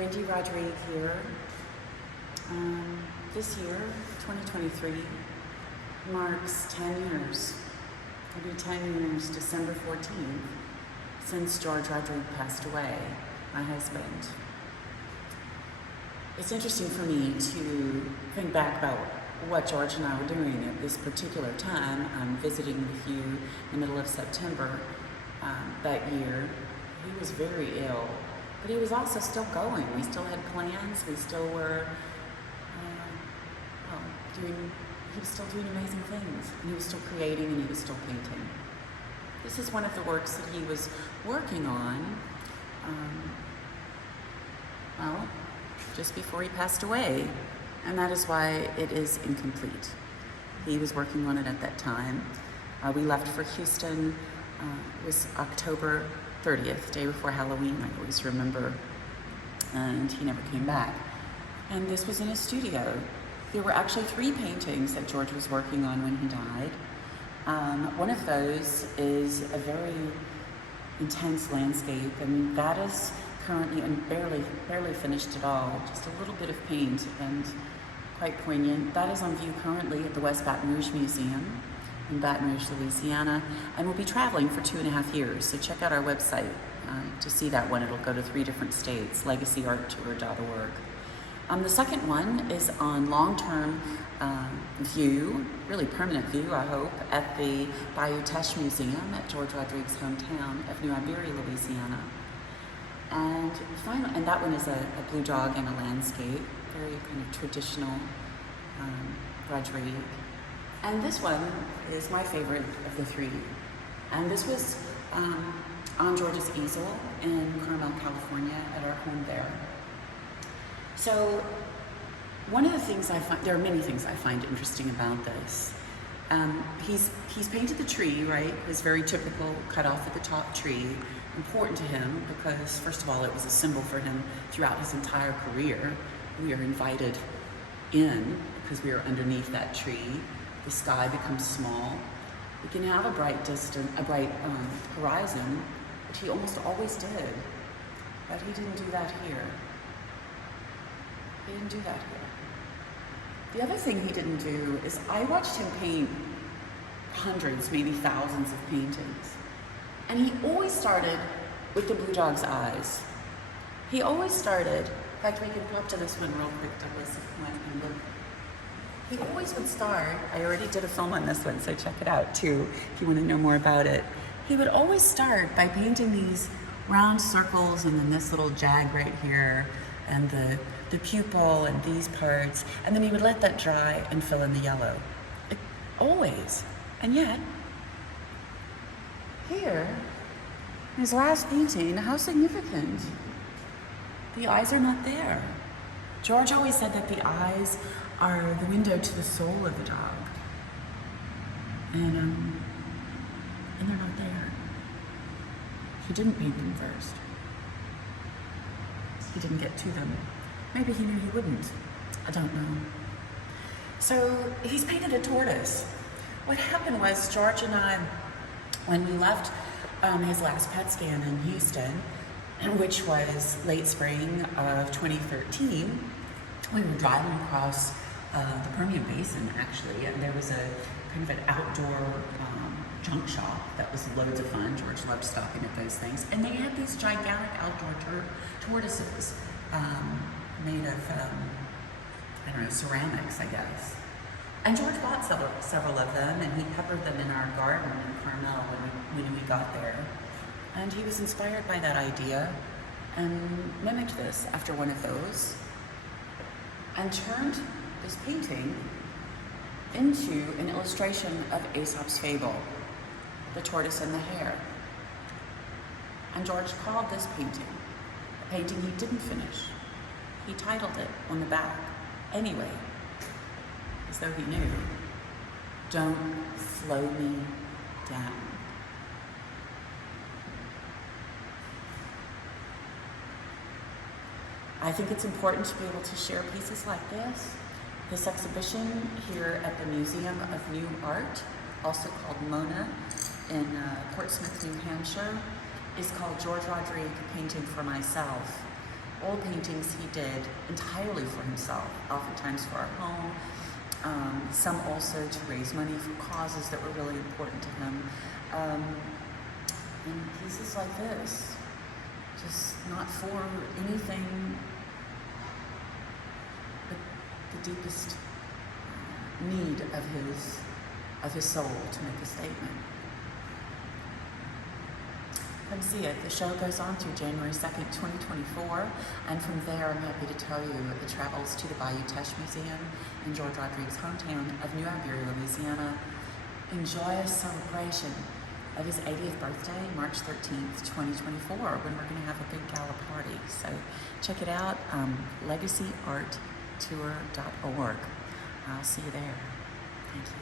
Rodrigue here. This year, 2023, marks 10 years. It'll be 10 years, December 14th, since George Rodrigue passed away, my husband. It's interesting for me to think back about what George and I were doing at this particular time. I'm visiting with you in the middle of September that year. He was very ill, but he was also still going. We still had plans. We still were he was still doing amazing things. He was still creating and he was still painting. This is one of the works that he was working on, just before he passed away, and that is why it is incomplete. He was working on it at that time. We left for Houston, it was October 30th, day before Halloween, I always remember, and he never came back. And this was in his studio. There were actually 3 paintings that George was working on when he died. One of those is a very intense landscape, and that is currently barely finished at all, just a little bit of paint and quite poignant. That is on view currently at the West Baton Rouge Museum in Baton Rouge, Louisiana, and we'll be traveling for 2.5 years, so check out our website to see that one. It'll go to 3 different states, legacyarttour.org. The second one is on long-term view, really permanent view, I hope, at the Bayou Teche Museum at George Rodrigue's hometown of New Iberia, Louisiana. And finally, and that one is a blue dog and a landscape, very kind of traditional Rodrigue. And this one is my favorite of the 3. And this was on George's easel in Carmel, California, at our home there. So one of the things there are many things I find interesting about this. He's painted the tree, right? His very typical cut off at the top tree, important to him because, first of all, it was a symbol for him throughout his entire career. We are invited in because we are underneath that tree. The sky becomes small. We can have a bright horizon, which he almost always did, but he didn't do that here. He didn't do that here. The other thing he didn't do is I watched him paint hundreds, maybe thousands of paintings. And he always started with the blue dog's eyes. He always started, in fact, we can go up to this one real quick, Douglas, if you want to look. He always would start, I already did a film on this one, so check it out too, if you want to know more about it. He would always start by painting these round circles and then this little jag right here, and the pupil and these parts, and then he would let that dry and fill in the yellow. Always. And yet, here, his last painting, how significant. The eyes are not there. George always said that the eyes are the window to the soul of the dog. And they're not there. He didn't paint them first. He didn't get to them. Maybe he knew he wouldn't. I don't know. So he's painted a tortoise. What happened was George and I, when we left his last PET scan in Houston, which was late spring of 2013, we were driving across the Permian Basin, actually, and there was a kind of an outdoor junk shop that was loads of fun. George loved stopping at those things. And they had these gigantic outdoor tortoises made of, I don't know, ceramics, I guess. And George bought several of them, and he peppered them in our garden in Carmel when we got there. And he was inspired by that idea and mimicked this after one of those and turned this painting into an illustration of Aesop's Fable, the tortoise and the hare. And George called this painting, a painting he didn't finish. He titled it on the back, anyway, as though he knew, "Don't Slow Me Down." I think it's important to be able to share pieces like this. This exhibition here at the Museum of New Art, also called MONA in Portsmouth, New Hampshire, is called George Rodrigue Painting for Myself. oil paintings he did entirely for himself, oftentimes for our home, some also to raise money for causes that were really important to him. And pieces like this, just not for anything but the deepest need of his soul to make a statement. Come see it. The show goes on through January 2nd, 2024, and from there I'm happy to tell you it travels to the Bayou Teche Museum in George Rodrigue's hometown of New Iberia, Louisiana. Enjoy a celebration of his 80th birthday, March 13th, 2024, when we're going to have a big gala party. So check it out, legacyarttour.org. I'll see you there. Thank you.